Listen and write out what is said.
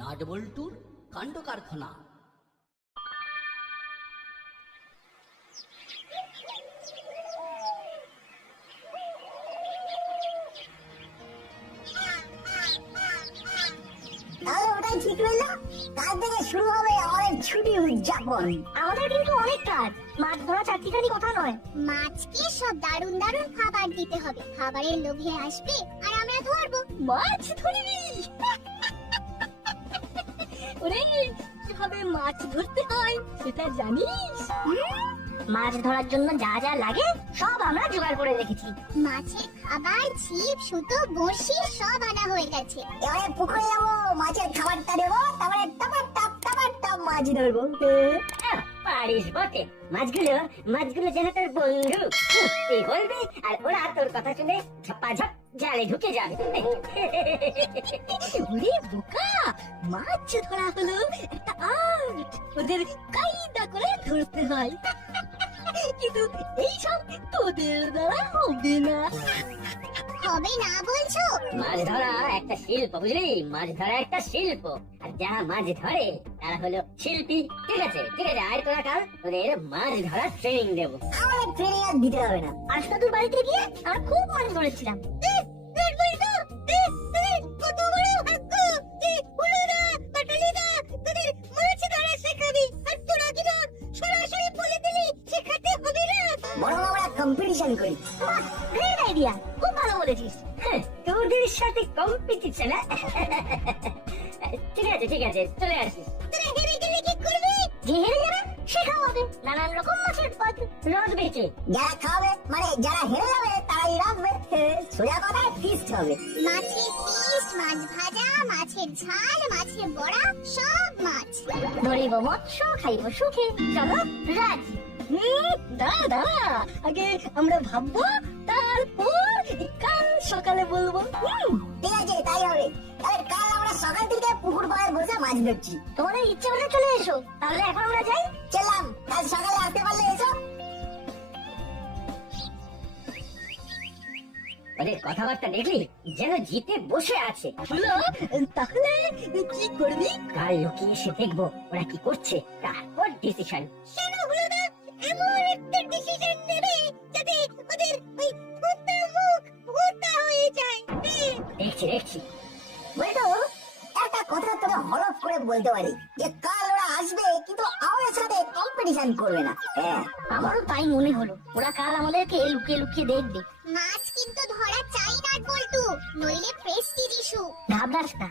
নাটবল্টুর কাণ্ড কারখানা। ওটাই ঠিক রইল। কাল থেকে শুরু হবে আমাদের ছুটি উদযাপন। আমাদের কিন্তু অনেক কাজ, মাছ ধরা চারটিখানি কথা নয়। মাছকে সব দারুণ দারুণ খাবার দিতে হবে, খাবারের লোভে আসবে আর আমরা ধরবো। মাছ ধরবি? ওরে, কিভাবে মাছ ধরতে হয় সেটা জানিস? মাছ ধরার জন্য যা যা লাগে সব আমরা জোগাড় করে রেখেছি। মাছের খাবার, ছিপ, সুতো, বড়শি সব আনা হয়ে গেছে। এবারে পুকুরে যাবো, মাছের খাবারটা দেবো, তারপরে টপার টপ মাছ ধরবো। পারিস বটে। মাছগুলো যেন তোর বন্ধু, তুই বলবি আর ওরা তোর কথা শুনে ঝপাঝপ জালে ঢুকে যাবে। ওরে বোকা, মাছ ধরা হলো একটা আর্ট, ওদের কায়দা করে ধরতে হয়। কিন্তু এইসব তোদের দ্বারা হবে না। হবে না বলছো? মাছ ধরা একটা শিল্প, বুঝলি? মাছ ধরা একটা শিল্প, আর যারা মাছ ধরে তারা হলো শিল্পী। ঠিক আছে, আর তোরা কাল তোদের মাছ ধরার ট্রেনিং দেবো। আমাদের ট্রেনিং আর দিতে হবে না। আজ তোর বাড়িতে গিয়ে আমরা খুব মাছ ধরেছিলাম। কত বড় ভাগ্য যে হুলোরা পাটালিদা তোদের মাছ ধরা শেখাবি, আর তোরা কিনা সরাসরি বলে দিলি শেখাতে হবে না। বরং আমরা কম্পিটিশন করি। গ্রেট আইডিয়া, খুব ভালো বলেছিস। তোদের সাথে কম্পিটিশন? ঠিক আছে, চলে আসিস। তোরা হেরে গেলে কি করবি? যে হেরে যাবে সে খাওয়াবে নানান রকম মাছের পদ, রোজ বেচে। যারা খাওয়াবে মানে যারা হেরে যাবে তারাই রাখবে। সোজা কথা, ফিস্ট হবে। মাছের ফিস্ট, মাছ ভাজা, মাছের ঝাল, মাছের বড়া, সব মাছ। ধরিব মৎস্য, খাইব সুখে। চলো রাজি। দাদা, আগে আমরা ভাববো, তারপর কাল সকালে বলবো। ঠিক আছে, তাই হবে। তাহলে কাল আমরা সকাল থেকে পুকুর পাড়ে বসে মাছ ধরছি। তোমাদের ইচ্ছে হলে চলে এসো, তাহলে এখন আমরা যাই। চললাম, কাল সকালে আসতে পারলে এসো। ওদের কথাবার্তা দেখলি যেন জিতে বসে আছে। তাহলে কি করবি? কাল লুকিয়ে এসে দেখবো ওরা কি করছে, তারপর ডিসিশন। কেন হুলোদা এমন একটা ডিসিশন নেবে যাতে ওদের ওই ভূতা মুখ ভূতা হয়ে যায়? দেখছি। বলতো একটা কথা তোকে হলফ করে বলতে পারি যে কাল ওরা আসবে, কিন্তু আমাদের সাথে কম্পিটিশন করবে না। হ্যাঁ, আমারও তাই মনে হলো। ওরা কাল আমাদেরকে লুকিয়ে লুকিয়ে দেখবে। মাছ কিন্তু ধরা চাই না বলতু, নইলে প্রেস্টিজ ইস্যু। ঘাবড়াস না,